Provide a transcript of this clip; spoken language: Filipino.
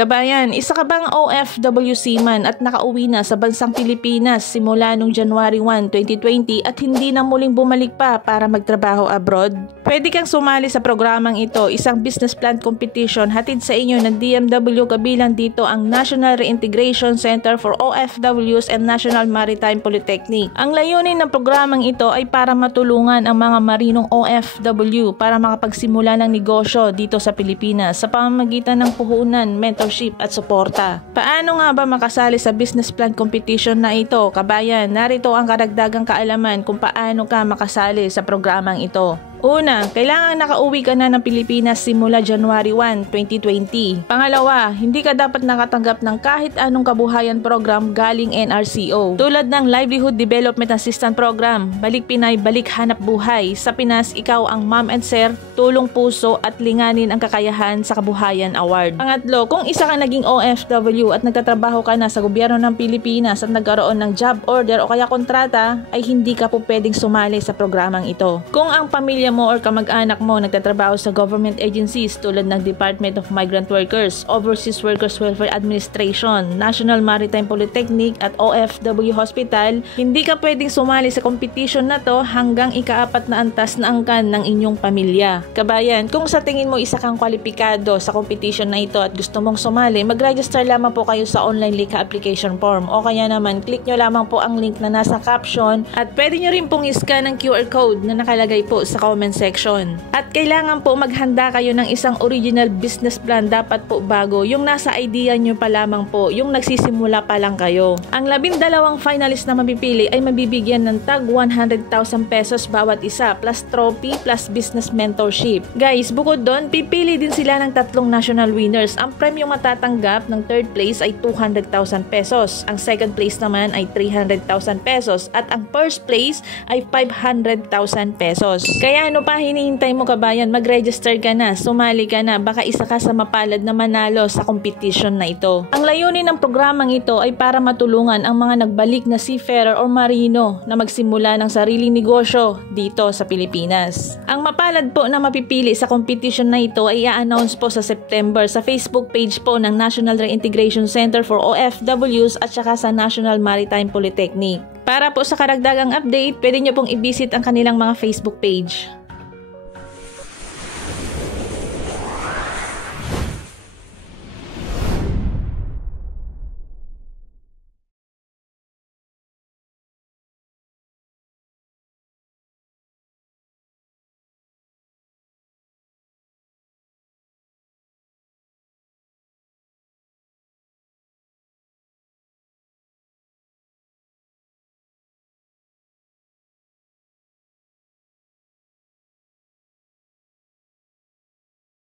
Kabayan, isa ka bang OFW seaman at nakauwi na sa bansang Pilipinas simula noong January 1, 2020 at hindi na muling bumalik pa para magtrabaho abroad? Pwede kang sumali sa programang ito, isang business plan competition hatid sa inyo ng DMW, kabilang dito ang National Reintegration Center for OFWs and National Maritime Polytechnic. Ang layunin ng programang ito ay para matulungan ang mga marinong OFW para makapagsimula ng negosyo dito sa Pilipinas sa pamamagitan ng puhunan, mentorship at suporta. Paano nga ba makasali sa business plan competition na ito, kabayan? Narito ang karagdagang kaalaman kung paano ka makasali sa programang ito. Una, kailangan nakauwi ka na ng Pilipinas simula January 1, 2020. Pangalawa, hindi ka dapat nakatanggap ng kahit anong kabuhayan program galing NRCO. Tulad ng Livelihood Development Assistance Program, Balik Pinay, Balik Hanap Buhay. Sa Pinas, ikaw ang Ma'am and Sir, Tulong Puso at Linganin ang Kakayahan sa Kabuhayan Award. Pangatlo, kung isa ka naging OFW at nagtatrabaho ka na sa gobyerno ng Pilipinas at nagkaroon ng job order o kaya kontrata, ay hindi ka po pwedeng sumali sa programang ito. Kung ang pamilya mo or kamag-anak mo nagtatrabaho sa government agencies tulad ng Department of Migrant Workers, Overseas Workers Welfare Administration, National Maritime Polytechnic at OFW Hospital, hindi ka pwedeng sumali sa competition na to hanggang ika-4 na antas na angkan ng inyong pamilya. Kabayan, kung sa tingin mo isa kang kwalipikado sa competition na ito at gusto mong sumali, mag-register lamang po kayo sa online Lika application form o kaya naman click nyo lamang po ang link na nasa caption at pwede nyo rin pong i-scan ang QR code na nakalagay po sa comment section. At kailangan po maghanda kayo ng isang original business plan, dapat po bago. Yung nasa idea nyo pa lamang po, yung nagsisimula pa lang kayo. Ang 12 finalist na mapipili ay mabibigyan ng tag 100,000 pesos bawat isa, plus trophy, plus business mentorship. Guys, bukod doon, pipili din sila ng 3 national winners. Ang premyo matatanggap ng 3rd place ay 200,000 pesos. Ang 2nd place naman ay 300,000 pesos. At ang 1st place ay 500,000 pesos. Kaya ano pa hinihintay mo, kabayan? Mag-register ka na, sumali ka na, baka isa ka sa mapalad na manalo sa competition na ito. Ang layunin ng programang ito ay para matulungan ang mga nagbalik na seafarer o marino na magsimula ng sariling negosyo dito sa Pilipinas. Ang mapalad po na mapipili sa competition na ito ay i-announce po sa September sa Facebook page po ng National Reintegration Center for OFWs at saka sa National Maritime Polytechnic. Para po sa karagdagang update, pwede nyo pong i-visit ang kanilang mga Facebook page.